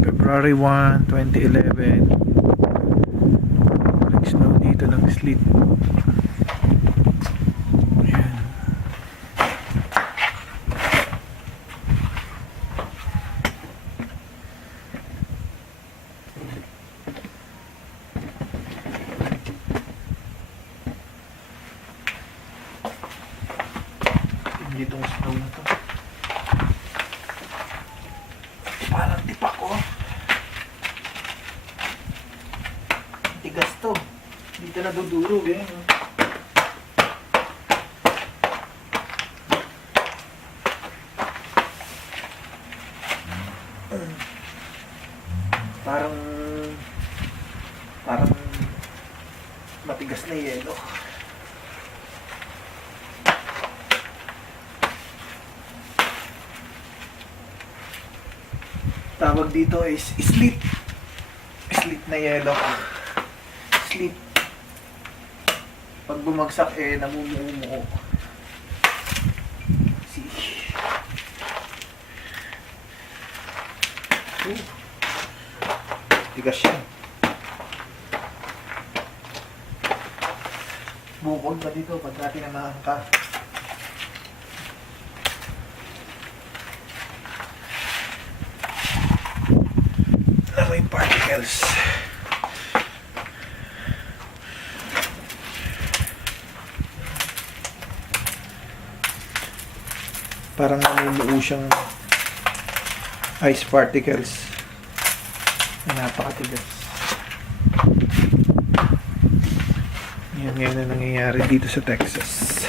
February 1, 2011. Nag-snow dito ng Sleet. Ayan. Hindi itong snow na to. Parang tipak ko. Tigas to. Dito na dudurog eh. Parang matigas na yelo. Tawag dito is sleet. Sleet na yelo. Sleet. Pag bumagsak eh, namumuo. See? Tigas siya. Bukol pa dito pagka tinamaan ka. May particles. Parang namumuo siyang ice particles na napakatigas. Yan na nangyayari dito sa Texas.